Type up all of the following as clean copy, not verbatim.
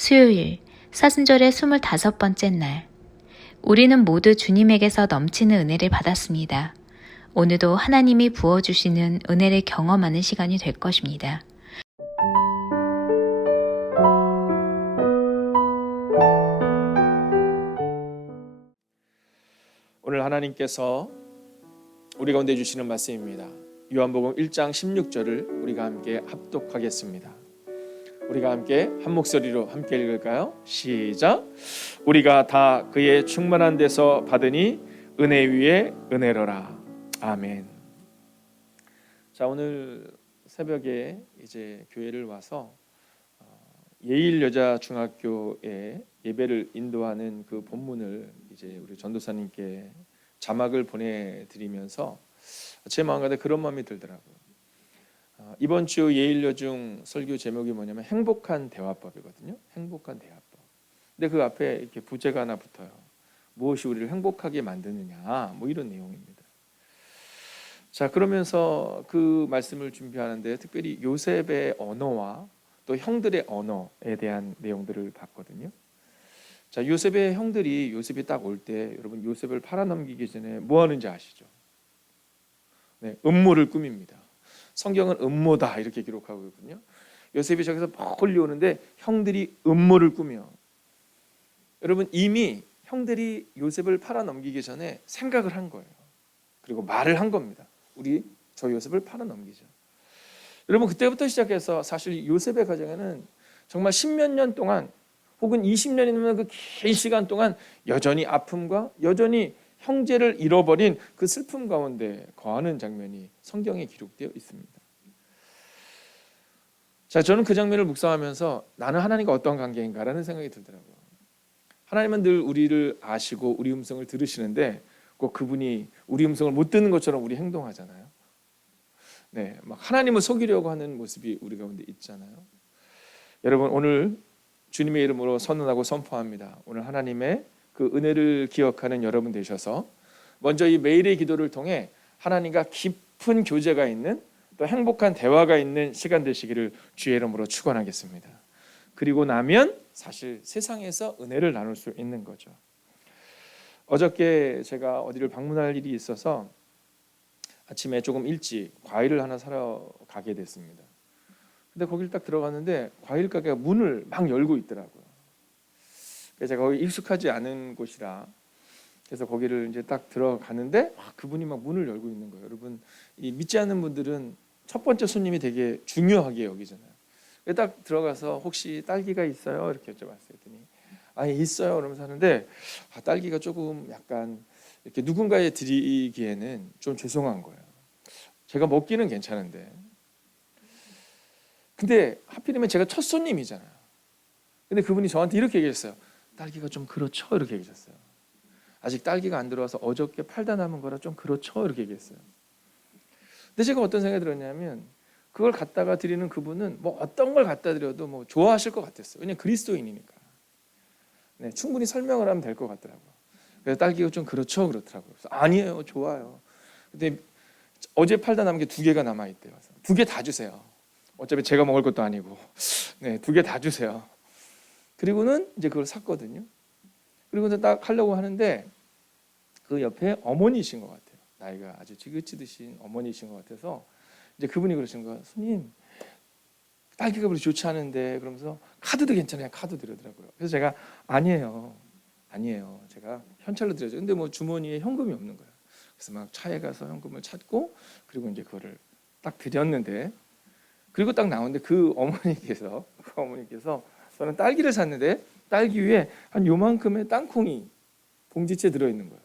수요일, 사순절의 25번째 날. 우리는 모두 주님에게서 넘치는 은혜를 받았습니다. 오늘도 하나님이 부어주시는 은혜를 경험하는 시간이 될 것입니다. 오늘 하나님께서 우리 가운데 주시는 말씀입니다. 요한복음 1장 16절을 우리가 함께 합독하겠습니다. 우리가 함께 한 목소리로 함께 읽을까요? 시작. 우리가 다 그의 충만한 데서 받으니 은혜 위에 은혜로라. 아멘. 자, 오늘 새벽에 이제 교회를 와서 예일여자중학교에 예배를 인도하는 그 본문을 이제 우리 전도사님께 자막을 보내드리면서 제 마음 가운데 그런 마음이 들더라고요. 이번 주 예일여중 설교 제목이 뭐냐면 행복한 대화법이거든요. 행복한 대화법. 근데 그 앞에 이렇게 부제가 하나 붙어요. 무엇이 우리를 행복하게 만드느냐, 뭐 이런 내용입니다. 자, 그러면서 그 말씀을 준비하는데 특별히 요셉의 언어와 또 형들의 언어에 대한 내용들을 봤거든요. 자, 요셉의 형들이 요셉이 딱 올 때 여러분 요셉을 팔아넘기기 전에 뭐 하는지 아시죠? 네, 음모를 꾸밉니다. 성경은 음모다 이렇게 기록하고 있거든요. 요셉이 저기서 멀리 오는데 형들이 음모를 꾸며. 여러분 이미 형들이 요셉을 팔아넘기기 전에 생각을 한 거예요. 그리고 말을 한 겁니다. 우리 저 요셉을 팔아넘기죠. 여러분 그때부터 시작해서 사실 요셉의 가정에는 정말 10몇 년 동안 혹은 20년이 넘는 그 긴 시간 동안 여전히 아픔과 여전히 형제를 잃어버린 그 슬픔 가운데 거하는 장면이 성경에 기록되어 있습니다. 자, 저는 그 장면을 묵상하면서 나는 하나님과 어떤 관계인가라는 생각이 들더라고요. 하나님은 늘 우리를 아시고 우리 음성을 들으시는데 꼭 그분이 우리 음성을 못 듣는 것처럼 우리 행동하잖아요. 네, 막 하나님을 속이려고 하는 모습이 우리 가운데 있잖아요. 여러분 오늘 주님의 이름으로 선언하고 선포합니다. 오늘 하나님의 그 은혜를 기억하는 여러분 되셔서 먼저 이 매일의 기도를 통해 하나님과 깊은 교제가 있는 또 행복한 대화가 있는 시간 되시기를 주의 이름으로 축원하겠습니다. 그리고 나면 사실 세상에서 은혜를 나눌 수 있는 거죠. 어저께 제가 어디를 방문할 일이 있어서 아침에 조금 일찍 과일을 하나 사러 가게 됐습니다. 근데 거길 딱 들어갔는데 과일 가게가 문을 막 열고 있더라고요. 제가 거기 익숙하지 않은 곳이라 그래서 거기를 이제 딱 들어가는데 그분이 막 문을 열고 있는 거예요. 여러분 이 믿지 않는 분들은 첫 번째 손님이 되게 중요하게 여기잖아요. 딱 들어가서 혹시 딸기가 있어요? 이렇게 여쭤봤어요. 했더니 아니 있어요. 그러면서 하는데 딸기가 조금 약간 이렇게 누군가에 드리기에는 좀 죄송한 거예요. 제가 먹기는 괜찮은데 근데 하필이면 제가 첫 손님이잖아요. 근데 그분이 저한테 이렇게 얘기했어요. 딸기가 좀 그렇죠? 이렇게 얘기하셨어요. 아직 딸기가 안 들어와서 어저께 팔다 남은 거라 좀 그렇죠? 이렇게 얘기했어요. 근데 제가 어떤 생각이 들었냐면 그걸 갖다가 드리는 그분은 뭐 어떤 걸 갖다 드려도 뭐 좋아하실 것 같았어요. 왜냐면 그리스도인이니까. 네, 충분히 설명을 하면 될 것 같더라고요. 그래서 딸기가 좀 그렇죠? 그렇더라고요. 그래서 아니에요. 좋아요. 근데 어제 팔다 남은 게 2개가 남아있대요. 2개 다 주세요. 어차피 제가 먹을 것도 아니고. 네, 2개 다 주세요. 그리고는 이제 그걸 샀거든요. 그리고 이제 딱 하려고 하는데 그 옆에 어머니이신 것 같아요. 나이가 아주 지긋지긋신 어머니이신 것 같아서 이제 그분이 그러시는 거예요. 손님, 딸기가 별로 좋지 않은데 그러면서 카드도 괜찮아요. 카드 드리더라고요. 그래서 제가 아니에요. 제가 현찰로 드려죠. 근데 뭐 주머니에 현금이 없는 거예요. 그래서 막 차에 가서 현금을 찾고 그리고 이제 그거를 딱 드렸는데 그리고 딱 나오는데 그 어머니께서 저는 딸기를 샀는데 딸기 위에 한 요만큼의 땅콩이 봉지채 들어있는 거예요.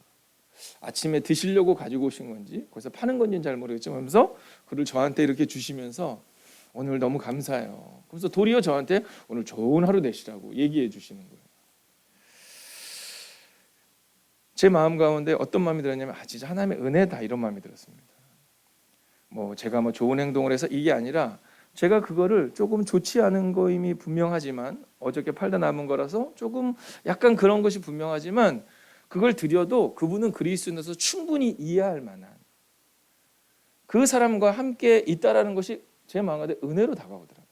아침에 드시려고 가지고 오신 건지 거기서 파는 건지는 잘 모르겠지만 하면서 그를 저한테 이렇게 주시면서 오늘 너무 감사해요. 그래서 도리어 저한테 오늘 좋은 하루 되시라고 얘기해 주시는 거예요. 제 마음 가운데 어떤 마음이 들었냐면 진짜 하나님의 은혜다 이런 마음이 들었습니다. 뭐 제가 뭐 좋은 행동을 해서 이게 아니라 제가 그거를 조금 좋지 않은 거임이 분명하지만 어저께 팔다 남은 거라서 조금 약간 그런 것이 분명하지만 그걸 드려도 그분은 그리스도인으로서 충분히 이해할 만한 그 사람과 함께 있다라는 것이 제 마음 가운데 은혜로 다가오더라고요.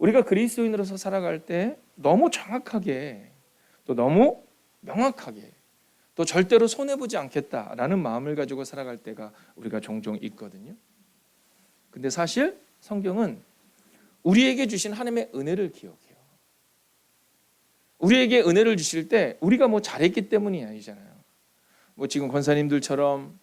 우리가 그리스도인으로서 살아갈 때 너무 정확하게 또 너무 명확하게 또 절대로 손해보지 않겠다라는 마음을 가지고 살아갈 때가 우리가 종종 있거든요. 근데 사실 성경은 우리에게 주신 하나님의 은혜를 기억해요. 우리에게 은혜를 주실 때 우리가 뭐 잘했기 때문이 아니잖아요. 뭐 지금 권사님들처럼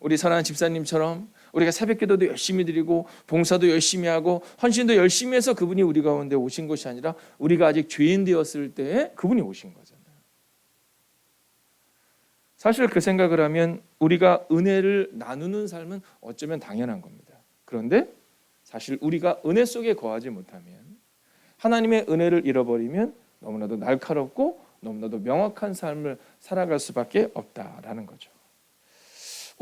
우리 사랑하는 집사님처럼 우리가 새벽기도도 열심히 드리고 봉사도 열심히 하고 헌신도 열심히 해서 그분이 우리 가운데 오신 것이 아니라 우리가 아직 죄인 되었을 때 그분이 오신 거잖아요. 사실 그 생각을 하면 우리가 은혜를 나누는 삶은 어쩌면 당연한 겁니다. 그런데 사실 우리가 은혜 속에 거하지 못하면 하나님의 은혜를 잃어버리면 너무나도 날카롭고 너무나도 명확한 삶을 살아갈 수밖에 없다라는 거죠.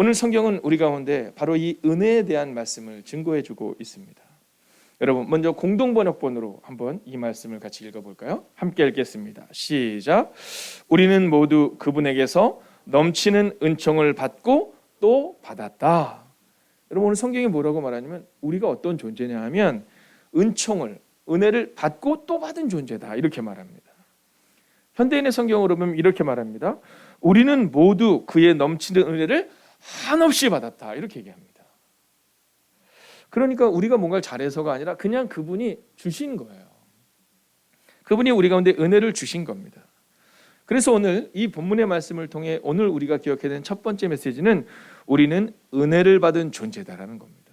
오늘 성경은 우리 가운데 바로 이 은혜에 대한 말씀을 증거해 주고 있습니다. 여러분 먼저 공동번역본으로 한번 이 말씀을 같이 읽어볼까요? 함께 읽겠습니다. 시작. 우리는 모두 그분에게서 넘치는 은총을 받고 또 받았다. 여러분 오늘 성경이 뭐라고 말하냐면 우리가 어떤 존재냐 하면 은혜를 받고 또 받은 존재다 이렇게 말합니다. 현대인의 성경으로 보면 이렇게 말합니다. 우리는 모두 그의 넘치는 은혜를 한없이 받았다 이렇게 얘기합니다. 그러니까 우리가 뭔가를 잘해서가 아니라 그냥 그분이 주신 거예요. 그분이 우리 가운데 은혜를 주신 겁니다. 그래서 오늘 이 본문의 말씀을 통해 오늘 우리가 기억해야 되는 첫 번째 메시지는 우리는 은혜를 받은 존재다라는 겁니다.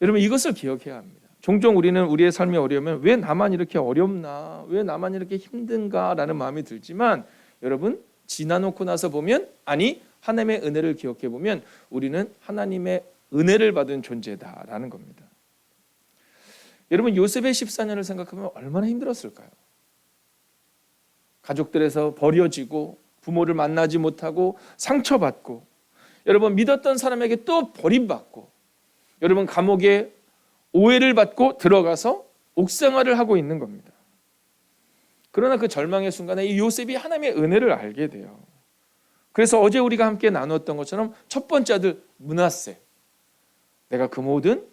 여러분 이것을 기억해야 합니다. 종종 우리는 우리의 삶이 어려우면 왜 나만 이렇게 어렵나, 왜 나만 이렇게 힘든가라는 마음이 들지만 여러분 지나놓고 나서 보면 아니 하나님의 은혜를 기억해 보면 우리는 하나님의 은혜를 받은 존재다라는 겁니다. 여러분 요셉의 14년을 생각하면 얼마나 힘들었을까요? 가족들에서 버려지고 부모를 만나지 못하고 상처받고 여러분 믿었던 사람에게 또 버림받고 여러분 감옥에 오해를 받고 들어가서 옥생활을 하고 있는 겁니다. 그러나 그 절망의 순간에 이 요셉이 하나님의 은혜를 알게 돼요. 그래서 어제 우리가 함께 나누었던 것처럼 첫 번째 아들 므낫세, 내가 그 모든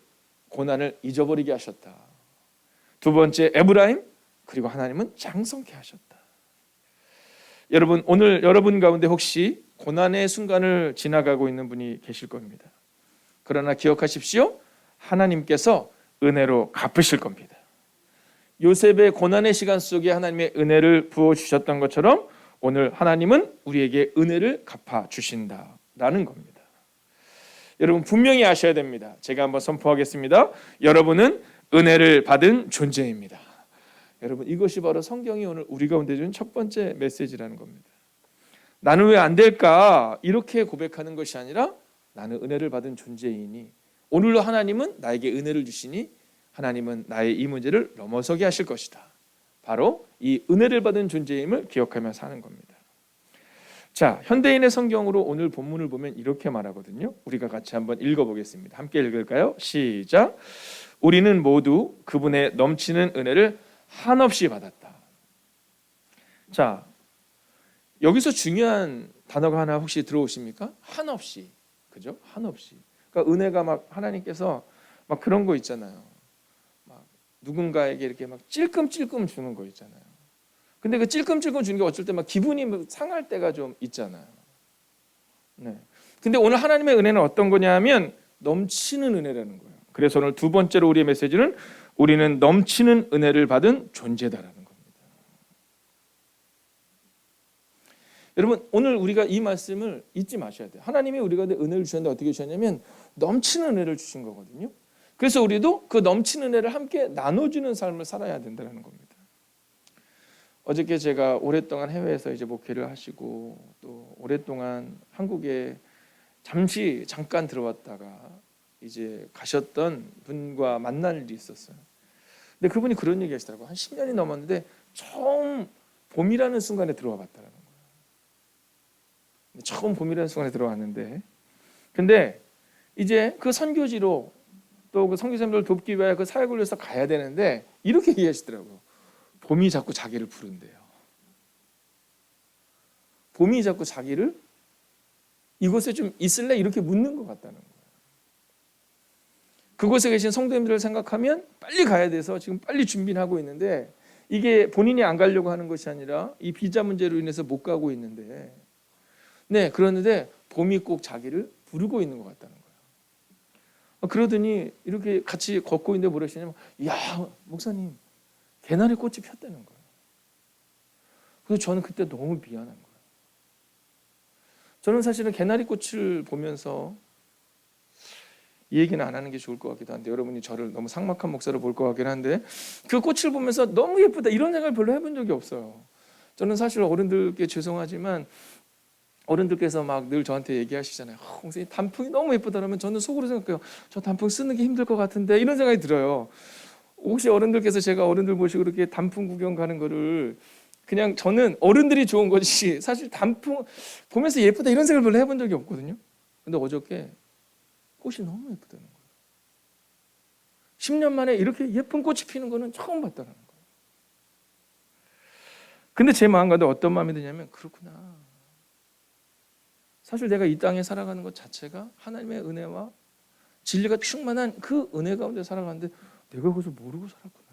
고난을 잊어버리게 하셨다. 두 번째 에브라임, 그리고 하나님은 장성케 하셨다. 여러분 오늘 여러분 가운데 혹시 고난의 순간을 지나가고 있는 분이 계실 겁니다. 그러나 기억하십시오. 하나님께서 은혜로 갚으실 겁니다. 요셉의 고난의 시간 속에 하나님의 은혜를 부어주셨던 것처럼 오늘 하나님은 우리에게 은혜를 갚아주신다라는 겁니다. 여러분 분명히 아셔야 됩니다. 제가 한번 선포하겠습니다. 여러분은 은혜를 받은 존재입니다. 여러분 이것이 바로 성경이 오늘 우리 가운데 준 첫 번째 메시지라는 겁니다. 나는 왜 안 될까? 이렇게 고백하는 것이 아니라 나는 은혜를 받은 존재이니 오늘도 하나님은 나에게 은혜를 주시니 하나님은 나의 이 문제를 넘어서게 하실 것이다. 바로 이 은혜를 받은 존재임을 기억하며 사는 겁니다. 자, 현대인의 성경으로 오늘 본문을 보면 이렇게 말하거든요. 우리가 같이 한번 읽어보겠습니다. 함께 읽을까요? 시작. 우리는 모두 그분의 넘치는 은혜를 한없이 받았다. 자, 여기서 중요한 단어가 하나 혹시 들어오십니까? 한없이. 그죠? 한없이. 그러니까 은혜가 막 하나님께서 막 그런 거 있잖아요. 막 누군가에게 이렇게 막 찔끔찔끔 주는 거 있잖아요. 근데 그 찔끔찔끔 주는 게 어쩔 때 막 기분이 상할 때가 좀 있잖아요. 네. 근데 오늘 하나님의 은혜는 어떤 거냐면 넘치는 은혜라는 거예요. 그래서 오늘 두 번째로 우리의 메시지는 우리는 넘치는 은혜를 받은 존재다라는 겁니다. 여러분 오늘 우리가 이 말씀을 잊지 마셔야 돼요. 하나님이 우리가 은혜를 주셨는데 어떻게 주셨냐면 넘치는 은혜를 주신 거거든요. 그래서 우리도 그 넘치는 은혜를 함께 나눠주는 삶을 살아야 된다는 겁니다. 어저께 제가 오랫동안 해외에서 이제 목회를 하시고 또 오랫동안 한국에 잠깐 들어왔다가 이제 가셨던 분과 만날 일이 있었어요. 근데 그분이 그런 얘기 하시더라고요. 한 10년이 넘었는데 처음 봄이라는 순간에 들어와 봤다는 거예요. 처음 봄이라는 순간에 들어왔는데 근데 이제 그 선교지로 또 그 선교사님들 돕기 위해 그 사역을 위해서 가야 되는데 이렇게 얘기하시더라고요. 봄이 자꾸 자기를 부른대요. 봄이 자꾸 자기를 이곳에 좀 있을래? 이렇게 묻는 것 같다는 거예요. 그곳에 계신 성도님들을 생각하면 빨리 가야 돼서 지금 빨리 준비를 하고 있는데 이게 본인이 안 가려고 하는 것이 아니라 이 비자 문제로 인해서 못 가고 있는데 네, 그러는데 봄이 꼭 자기를 부르고 있는 것 같다는 거예요. 그러더니 이렇게 같이 걷고 있는데 뭐라 하시냐면 야 목사님 개나리 꽃이 폈다는 거예요. 그래서 저는 그때 너무 미안한 거예요. 저는 사실은 개나리 꽃을 보면서 이 얘기는 안 하는 게 좋을 것 같기도 한데 여러분이 저를 너무 삭막한 목사로 볼 것 같긴 한데 그 꽃을 보면서 너무 예쁘다 이런 생각을 별로 해본 적이 없어요. 저는 사실 어른들께 죄송하지만 어른들께서 막 늘 저한테 얘기하시잖아요. 목사님 단풍이 너무 예쁘다 그러면 저는 속으로 생각해요. 저 단풍 쓰는 게 힘들 것 같은데 이런 생각이 들어요. 혹시 어른들께서 제가 어른들 모시고 그렇게 단풍 구경 가는 거를 그냥 저는 어른들이 좋은 것이 사실 단풍 보면서 예쁘다 이런 생각을 별로 해본 적이 없거든요. 근데 어저께 꽃이 너무 예쁘다는 거예요. 10년 만에 이렇게 예쁜 꽃이 피는 거는 처음 봤다는 거예요. 근데 제 마음 가운데 어떤 마음이 드냐면 그렇구나. 사실 내가 이 땅에 살아가는 것 자체가 하나님의 은혜와 진리가 충만한 그 은혜 가운데 살아가는데 내가 그것을 모르고 살았구나.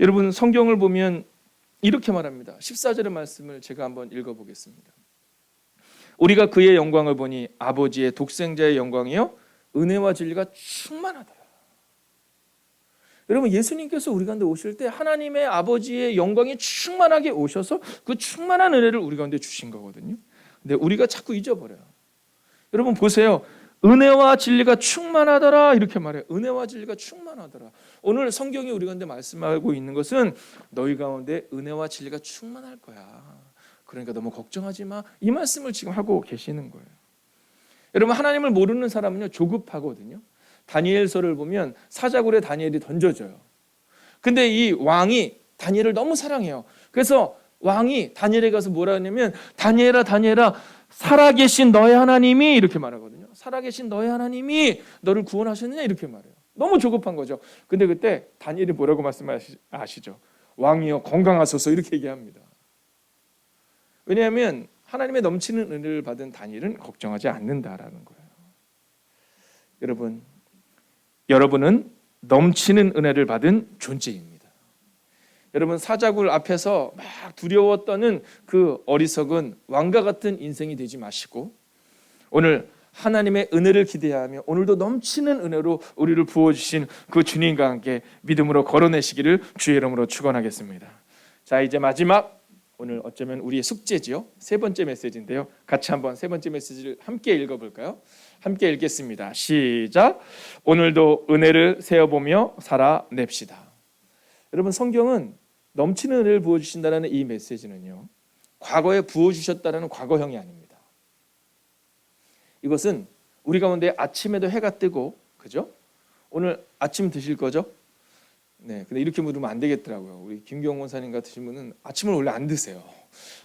여러분 성경을 보면 이렇게 말합니다. 14절의 말씀을 제가 한번 읽어보겠습니다. 우리가 그의 영광을 보니 아버지의 독생자의 영광이요 은혜와 진리가 충만하더라. 여러분 예수님께서 우리 가운데 오실 때 하나님의 아버지의 영광이 충만하게 오셔서 그 충만한 은혜를 우리 가운데 주신 거거든요. 근데 우리가 자꾸 잊어버려요. 여러분 보세요. 은혜와 진리가 충만하더라 이렇게 말해요. 은혜와 진리가 충만하더라. 오늘 성경이 우리 가운데 말씀하고 있는 것은 너희 가운데 은혜와 진리가 충만할 거야. 그러니까 너무 걱정하지 마. 이 말씀을 지금 하고 계시는 거예요. 여러분 하나님을 모르는 사람은요 조급하거든요. 다니엘서를 보면 사자굴에 다니엘이 던져져요. 근데 이 왕이 다니엘을 너무 사랑해요. 그래서 왕이 다니엘에 가서 뭐라 하냐면 다니엘아 다니엘아 살아계신 너의 하나님이 이렇게 말하거든요. 살아계신 너의 하나님이 너를 구원하셨느냐 이렇게 말해요. 너무 조급한 거죠. 근데 그때 다니엘이 뭐라고 말씀하시죠? 왕이여 건강하소서 이렇게 얘기합니다. 왜냐하면 하나님의 넘치는 은혜를 받은 다니엘은 걱정하지 않는다라는 거예요. 여러분은 넘치는 은혜를 받은 존재입니다. 여러분 사자굴 앞에서 막 두려워 떠는 그 어리석은 왕과 같은 인생이 되지 마시고 오늘 하나님의 은혜를 기대하며 오늘도 넘치는 은혜로 우리를 부어주신 그 주님과 함께 믿음으로 걸어내시기를 주의 이름으로 축원하겠습니다. 자 이제 마지막 오늘 어쩌면 우리의 숙제지요. 세 번째 메시지인데요. 같이 한번 세 번째 메시지를 함께 읽어볼까요? 함께 읽겠습니다. 시작. 오늘도 은혜를 세어보며 살아냅시다. 여러분 성경은 넘치는 은혜를 부어주신다는 이 메시지는요. 과거에 부어주셨다는 과거형이 아닙니다. 이것은 우리 가운데 아침에도 해가 뜨고 그죠? 오늘 아침 드실 거죠? 네, 근데 이렇게 물으면 안 되겠더라고요. 우리 김경원 원사님 같으신 분은 아침을 원래 안 드세요.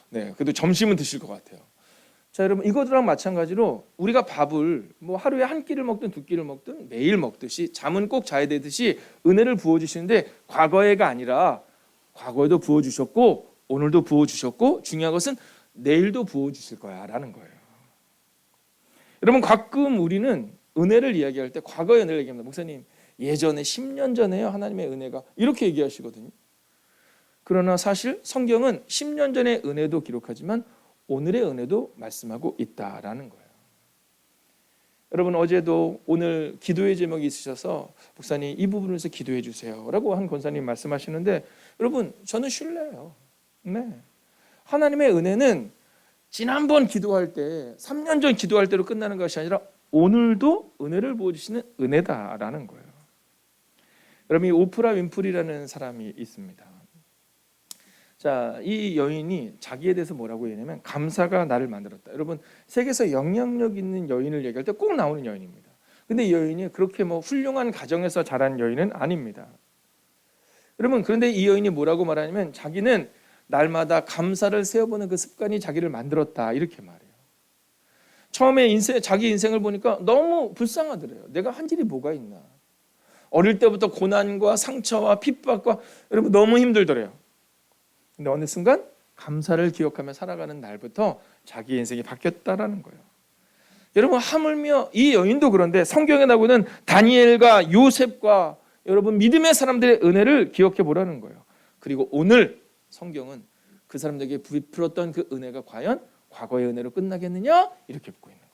네, 그래도 점심은 드실 것 같아요. 자, 여러분 이것이랑 마찬가지로 우리가 밥을 뭐 하루에 한 끼를 먹든 두 끼를 먹든 매일 먹듯이 잠은 꼭 자야 되듯이 은혜를 부어주시는데 과거에가 아니라 과거에도 부어주셨고 오늘도 부어주셨고 중요한 것은 내일도 부어주실 거야라는 거예요. 여러분 가끔 우리는 은혜를 이야기할 때 과거의 은혜를 얘기합니다. 목사님 예전에 10년 전에요 하나님의 은혜가 이렇게 얘기하시거든요. 그러나 사실 성경은 10년 전의 은혜도 기록하지만 오늘의 은혜도 말씀하고 있다라는 거예요. 여러분 어제도 오늘 기도의 제목이 있으셔서 목사님 이 부분에서 기도해 주세요 라고 한 권사님 말씀하시는데 여러분 저는 신뢰해요. 네. 하나님의 은혜는 지난번 기도할 때 3년 전 기도할 때로 끝나는 것이 아니라 오늘도 은혜를 부어주시는 은혜다라는 거예요. 여러분 이 오프라 윈프리라는 사람이 있습니다. 자, 이 여인이 자기에 대해서 뭐라고 얘기하냐면 감사가 나를 만들었다. 여러분 세계에서 영향력 있는 여인을 얘기할 때 꼭 나오는 여인입니다. 근데 이 여인이 그렇게 뭐 훌륭한 가정에서 자란 여인은 아닙니다. 여러분 그런데 이 여인이 뭐라고 말하냐면 자기는 날마다 감사를 세어보는 그 습관이 자기를 만들었다 이렇게 말해요. 처음에 자기 인생을 보니까 너무 불쌍하더래요. 내가 한 일이 뭐가 있나. 어릴 때부터 고난과 상처와 핍박과 여러분 너무 힘들더래요. 근데 어느 순간 감사를 기억하며 살아가는 날부터 자기 인생이 바뀌었다라는 거예요. 여러분, 하물며 이 여인도 그런데 성경에 나오는 다니엘과 요셉과 여러분 믿음의 사람들의 은혜를 기억해 보라는 거예요. 그리고 오늘 성경은 그 사람들에게 베풀었던 그 은혜가 과연 과거의 은혜로 끝나겠느냐? 이렇게 묻고 있는 거예요.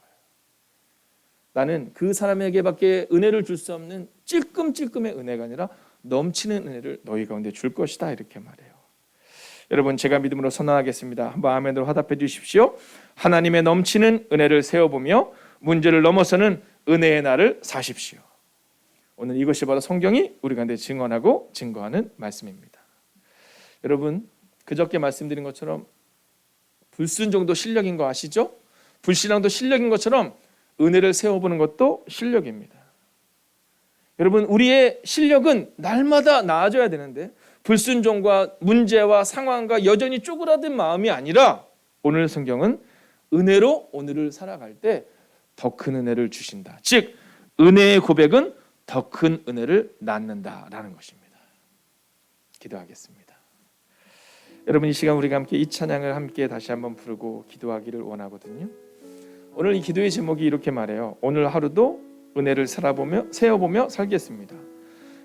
나는 그 사람에게밖에 은혜를 줄 수 없는 찔끔찔끔의 은혜가 아니라 넘치는 은혜를 너희 가운데 줄 것이다, 이렇게 말해요. 여러분, 제가 믿음으로 선언하겠습니다. 한번 아멘으로 화답해 주십시오. 하나님의 넘치는 은혜를 세워보며 문제를 넘어서는 은혜의 날을 사십시오. 오늘 이것이 바로 성경이 우리 가운데 증언하고 증거하는 말씀입니다. 여러분, 그저께 말씀드린 것처럼 불순종도 실력인 거 아시죠? 불신앙도 실력인 것처럼 은혜를 세워보는 것도 실력입니다. 여러분, 우리의 실력은 날마다 나아져야 되는데 불순종과 문제와 상황과 여전히 쪼그라든 마음이 아니라 오늘 성경은 은혜로 오늘을 살아갈 때 더 큰 은혜를 주신다. 즉 은혜의 고백은 더 큰 은혜를 낳는다라는 것입니다. 기도하겠습니다. 여러분, 이 시간 우리가 함께 이 찬양을 함께 다시 한번 부르고 기도하기를 원하거든요. 오늘 이 기도의 제목이 이렇게 말해요. 오늘 하루도 은혜를 세워보며 살겠습니다.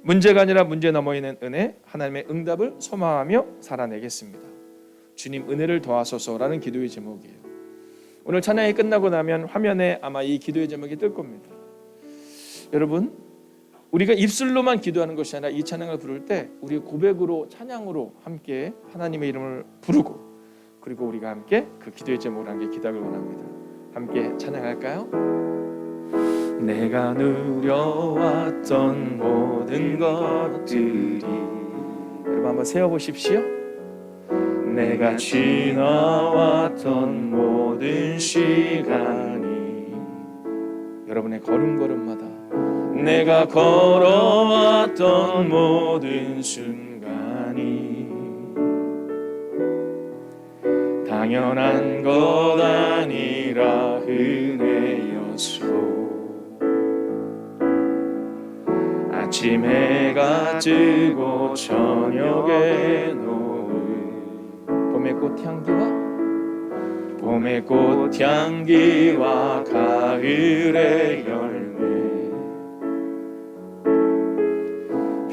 문제가 아니라 문제 넘어 있는 은혜, 하나님의 응답을 소망하며 살아내겠습니다. 주님 은혜를 더하소서라는 기도의 제목이에요. 오늘 찬양이 끝나고 나면 화면에 아마 이 기도의 제목이 뜰 겁니다. 여러분, 우리가 입술로만 기도하는 것이 아니라 이 찬양을 부를 때 우리의 고백으로, 찬양으로 함께 하나님의 이름을 부르고, 그리고 우리가 함께 그 기도의 제목을 함께 기도하길 원합니다. 함께 찬양할까요? 내가 누려왔던 모든 것들이, 여러분 한번 세워보십시오. 내가 지나왔던 모든 시간이, 여러분의 걸음걸음마다 내가 걸어왔던 모든 순간이 당연한 것 아니라 은혜였소. 아침 해가 뜨고 저녁에 놓은 봄의 꽃향기와 가을의 열매,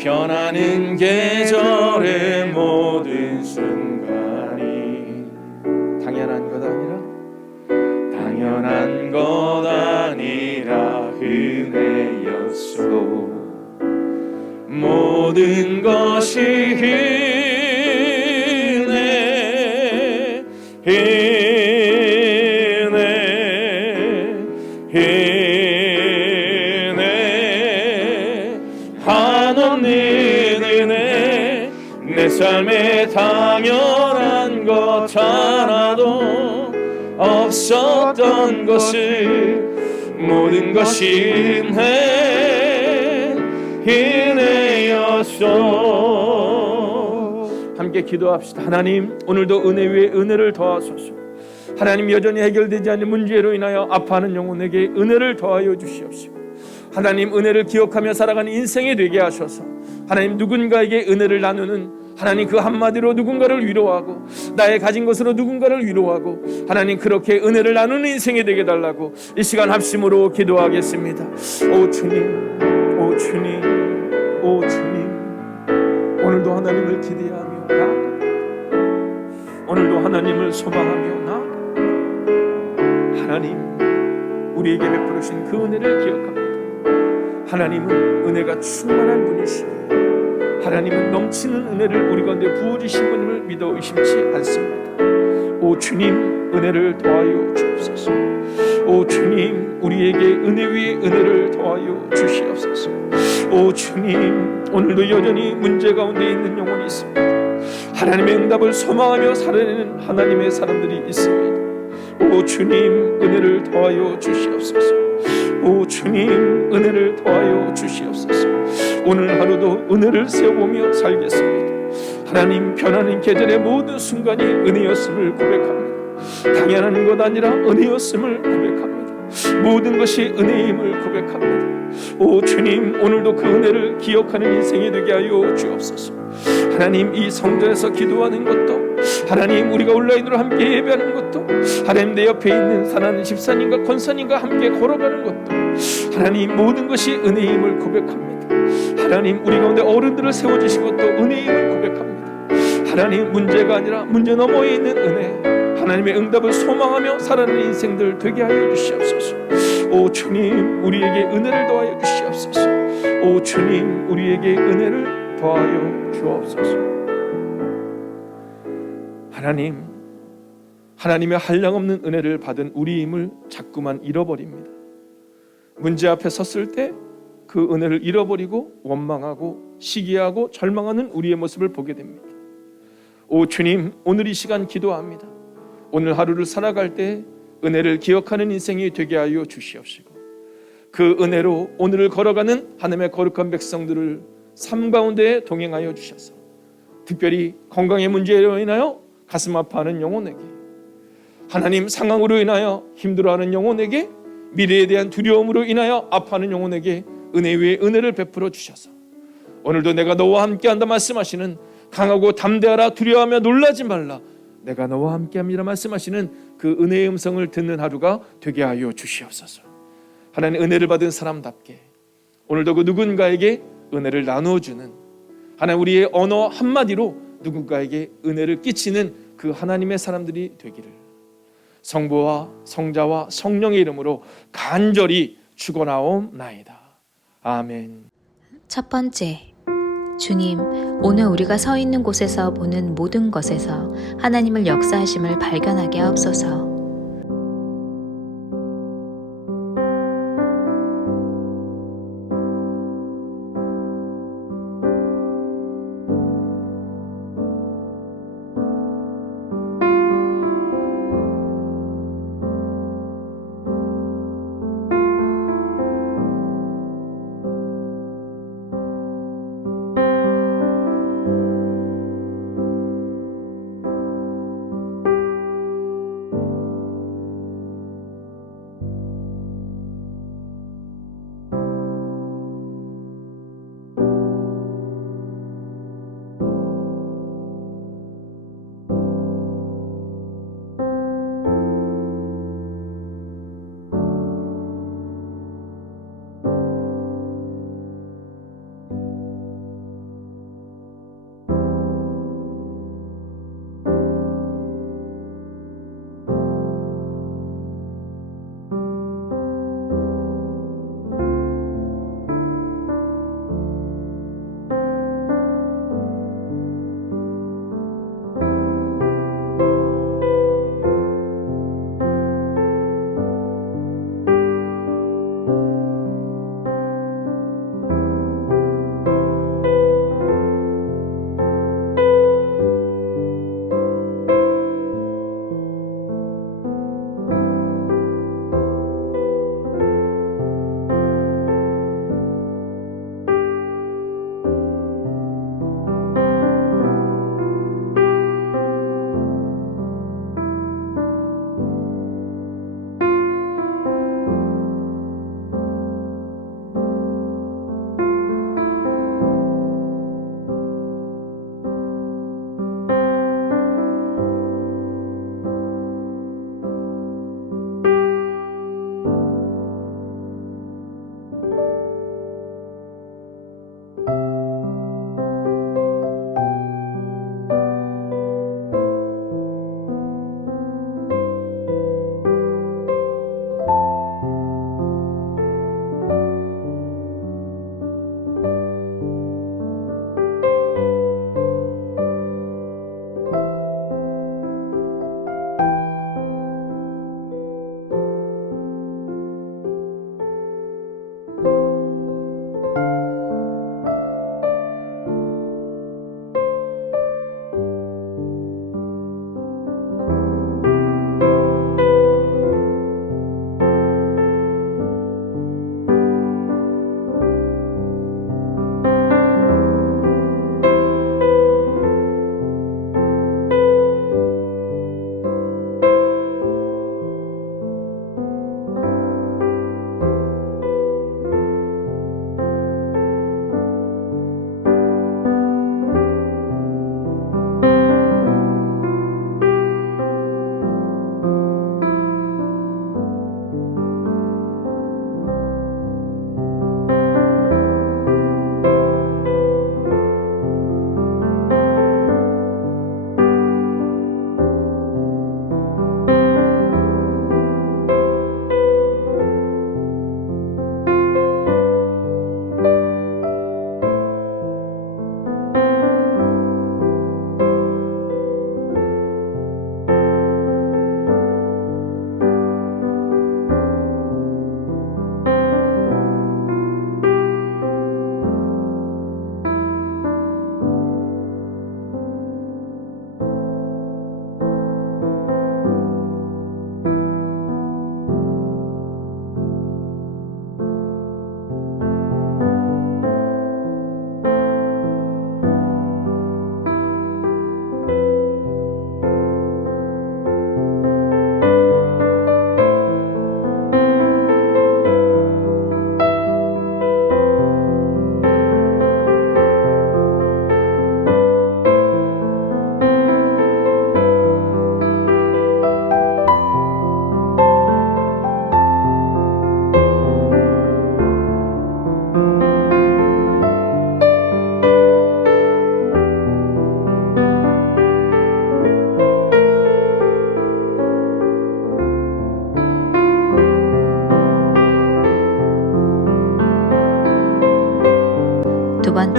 변하는 계절의 모든 순간이 당연한 것 아니라 은혜였소. 모든 것이 은혜 한없는 은혜, 내 삶에 당연한 것 하나도 없었던 것을 모든 것이 은혜였소. 함께 기도합시다. 하나님, 오늘도 은혜 위에 은혜를 더하소서. 하나님, 여전히 해결되지 않는 문제로 인하여 아파하는 영혼에게 은혜를 더하여 주시옵시고, 하나님 은혜를 기억하며 살아가는 인생이 되게 하셔서 하나님 누군가에게 은혜를 나누는, 하나님 그 한마디로 누군가를 위로하고 나의 가진 것으로 누군가를 위로하고 하나님 그렇게 은혜를 나누는 인생이 되게 달라고 이 시간 합심으로 기도하겠습니다. 오 주님, 오 주님, 오 주님, 오늘도 하나님을 기대하며 나아갑니다. 오늘도 하나님을 소망하며 나아갑니다. 하나님, 우리에게 베풀으신 그 은혜를 기억합니다. 하나님은 은혜가 충만한 분이시고 하나님은 넘치는 은혜를 우리 가운데 부어주신 분임을 믿어 의심치 않습니다. 오 주님, 은혜를 더하여 주옵소서. 오 주님, 우리에게 은혜 위에 은혜를 더하여 주시옵소서. 오 주님, 오늘도 여전히 문제 가운데 있는 영혼이 있습니다. 하나님의 응답을 소망하며 살아내는 하나님의 사람들이 있습니다. 오 주님, 은혜를 더하여 주시옵소서. 오 주님, 은혜를 더하여 주시옵소서. 오늘 하루도 은혜를 세워보며 살겠습니다. 하나님, 변하는 계절의 모든 순간이 은혜였음을 고백합니다. 당연한 것 아니라 은혜였음을 고백합니다. 모든 것이 은혜임을 고백합니다. 오 주님, 오늘도 그 은혜를 기억하는 인생이 되게 하여 주옵소서. 하나님, 이 성전에서 기도하는 것도, 하나님 우리가 온라인으로 함께 예배하는 것도, 하나님 내 옆에 있는 사랑하는 집사님과 권사님과 함께 걸어가는 것도, 하나님 모든 것이 은혜임을 고백합니다. 하나님 우리 가운데 어른들을 세워주신 것도 은혜임을 고백합니다. 하나님 문제가 아니라 문제 너머에 있는 은혜, 하나님의 응답을 소망하며 살아가는 인생들 되게 하여 주시옵소서. 오 주님, 우리에게 은혜를 더하여 주시옵소서. 오 주님, 우리에게 은혜를 더하여 주옵소서. 하나님, 하나님의 한량없는 은혜를 받은 우리임을 자꾸만 잃어버립니다. 문제 앞에 섰을 때 그 은혜를 잃어버리고 원망하고 시기하고 절망하는 우리의 모습을 보게 됩니다. 오 주님, 오늘 이 시간 기도합니다. 오늘 하루를 살아갈 때 은혜를 기억하는 인생이 되게 하여 주시옵시고, 그 은혜로 오늘을 걸어가는 하나님의 거룩한 백성들을 삶 가운데 동행하여 주셔서, 특별히 건강의 문제로 인하여 가슴 아파하는 영혼에게, 하나님 상황으로 인하여 힘들어하는 영혼에게, 미래에 대한 두려움으로 인하여 아파하는 영혼에게 은혜 위에 은혜를 베풀어 주셔서, 오늘도 내가 너와 함께한다 말씀하시는, 강하고 담대하라, 두려워하며 놀라지 말라, 내가 너와 함께합니다 말씀하시는 그 은혜의 음성을 듣는 하루가 되게 하여 주시옵소서. 하나님, 은혜를 받은 사람답게 오늘도 그 누군가에게 은혜를 나누어주는, 하나님 우리의 언어 한마디로 누군가에게 은혜를 끼치는 그 하나님의 사람들이 되기를 성부와 성자와 성령의 이름으로 간절히 축원하옵나이다. 아멘. 첫 번째, 주님, 오늘 우리가 서 있는 곳에서 보는 모든 것에서 하나님을 역사하심을 발견하게 하옵소서.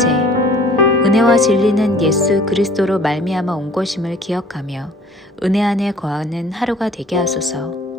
번째, 은혜와 진리는 예수 그리스도로 말미암아 온 것임을 기억하며 은혜 안에 거하는 하루가 되게 하소서.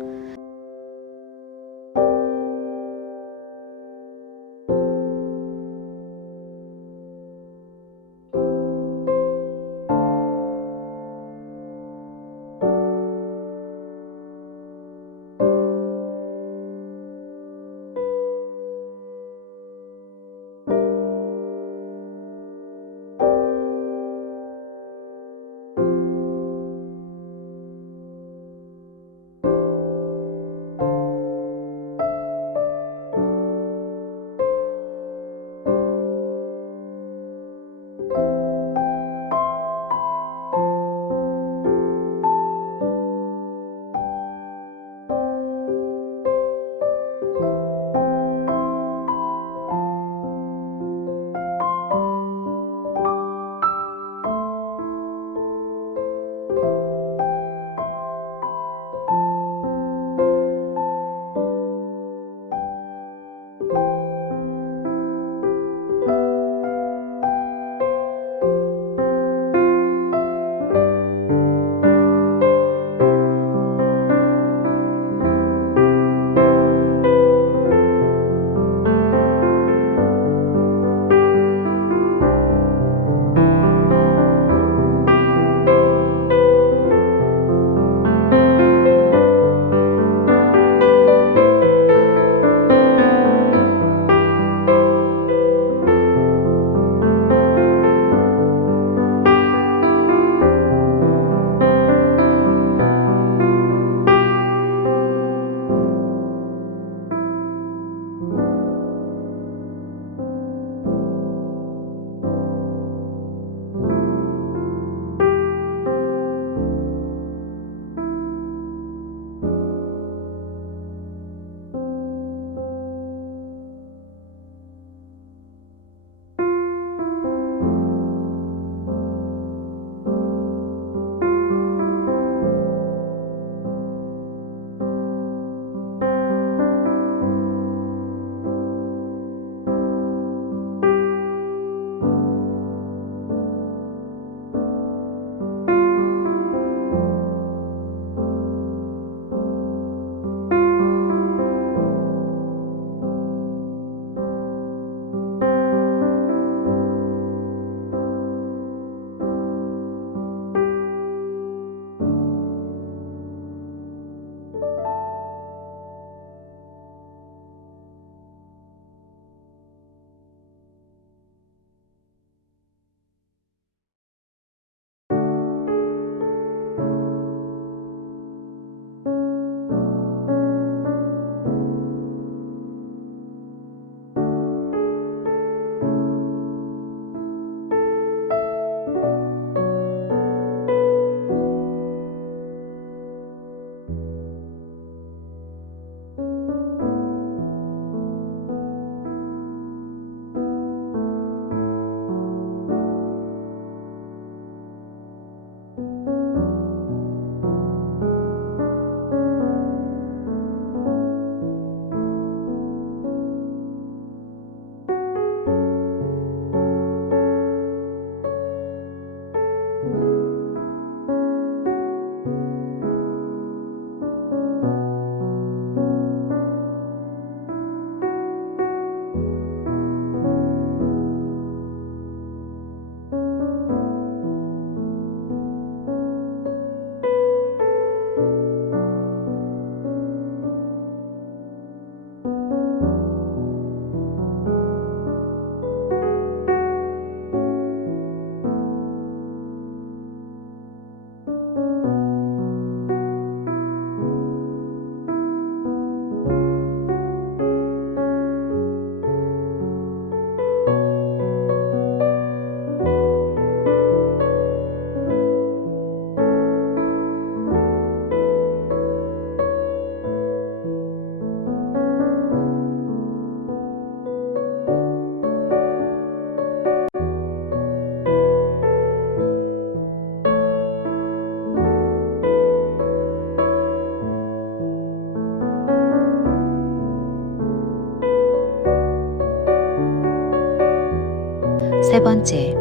번째,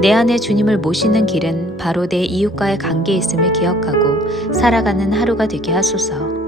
내 안에 주님을 모시는 길은 바로 내 이웃과의 관계에 있음을 기억하고 살아가는 하루가 되게 하소서.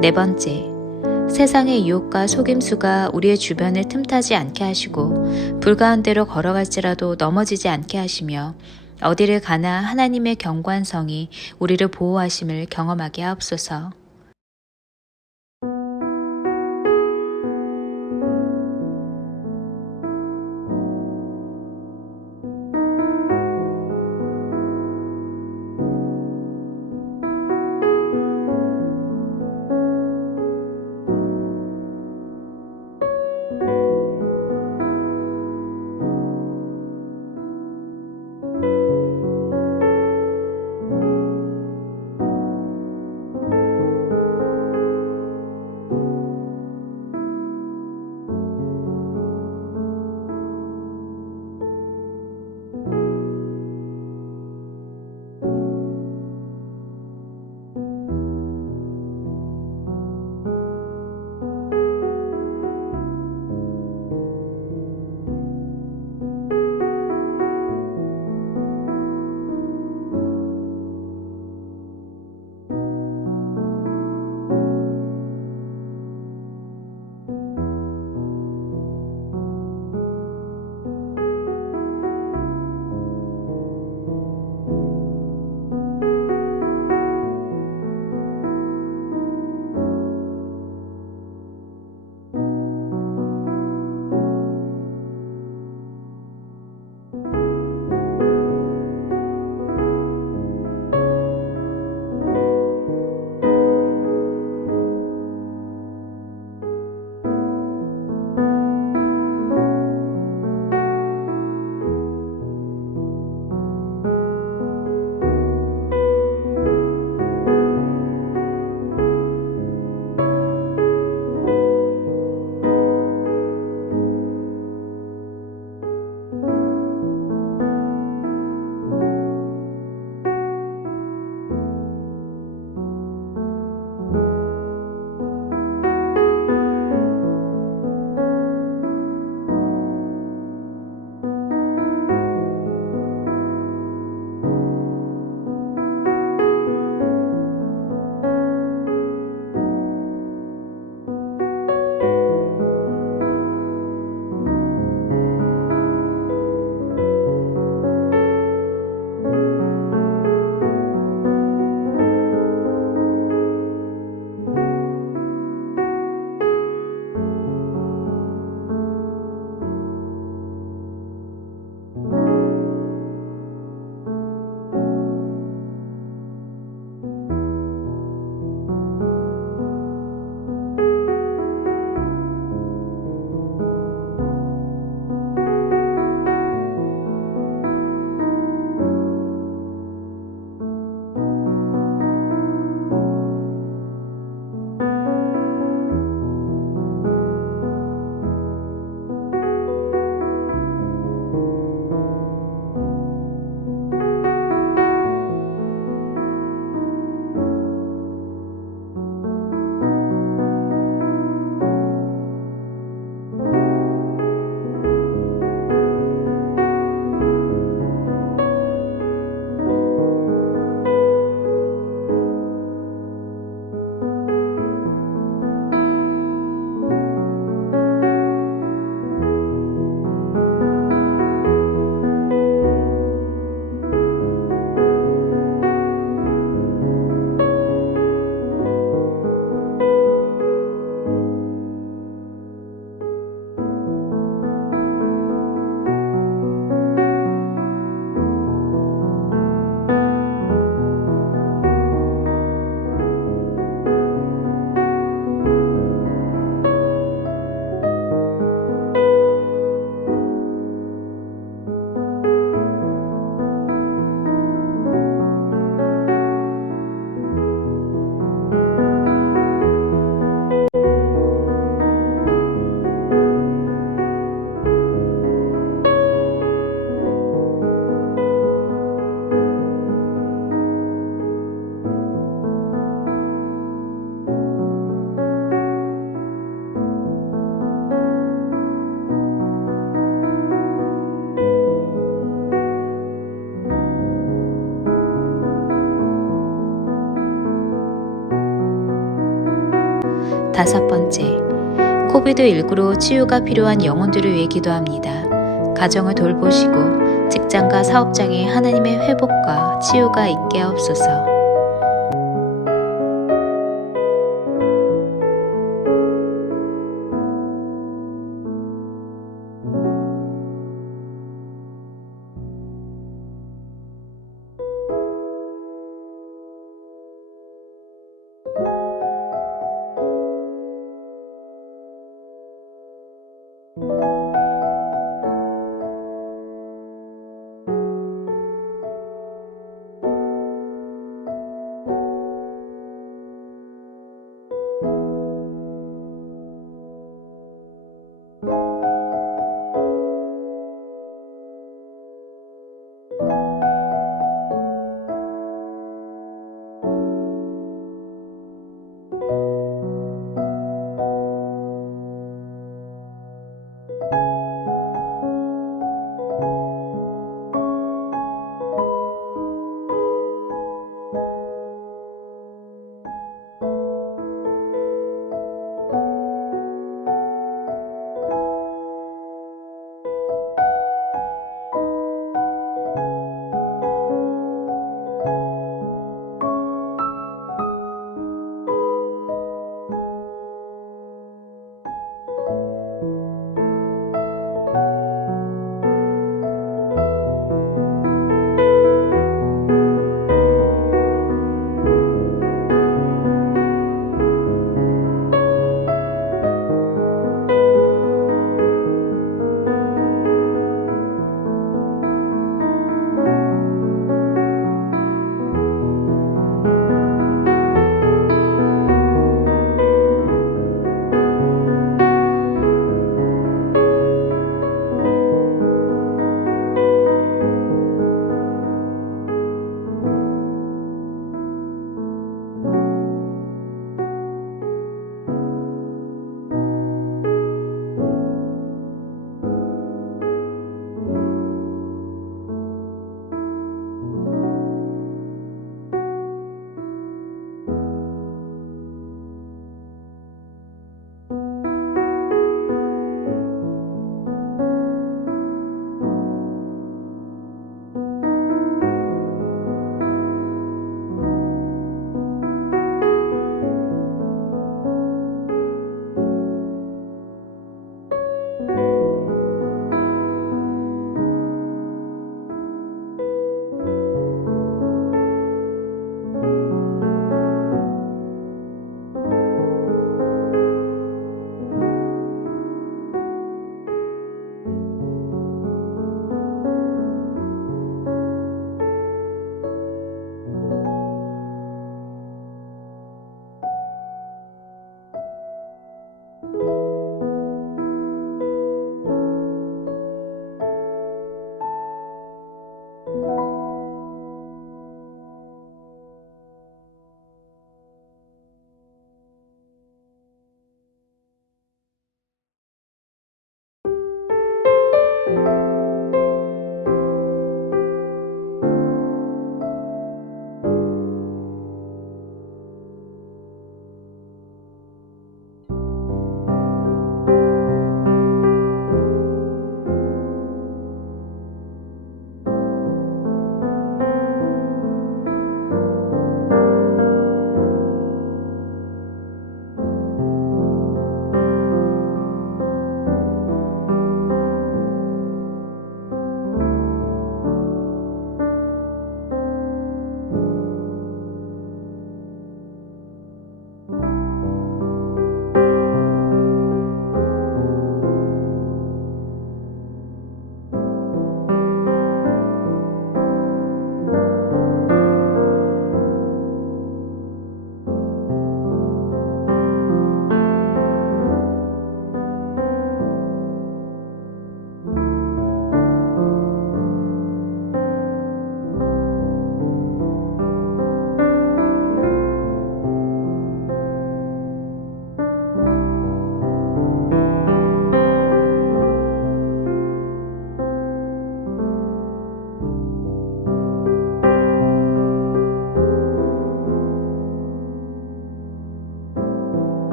네 번째, 세상의 유혹과 속임수가 우리의 주변을 틈타지 않게 하시고 불가운데로 걸어갈지라도 넘어지지 않게 하시며 어디를 가나 하나님의 경관성이 우리를 보호하심을 경험하게 하옵소서. 5번째, 코비드19로 치유가 필요한 영혼들을 위해 기도합니다. 가정을 돌보시고 직장과 사업장에 하나님의 회복과 치유가 있게 하옵소서.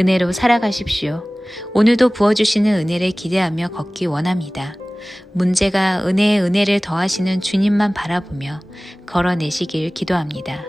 은혜로 살아가십시오. 오늘도 부어주시는 은혜를 기대하며 걷기 원합니다. 문제가 은혜에 은혜를 더하시는 주님만 바라보며 걸어내시길 기도합니다.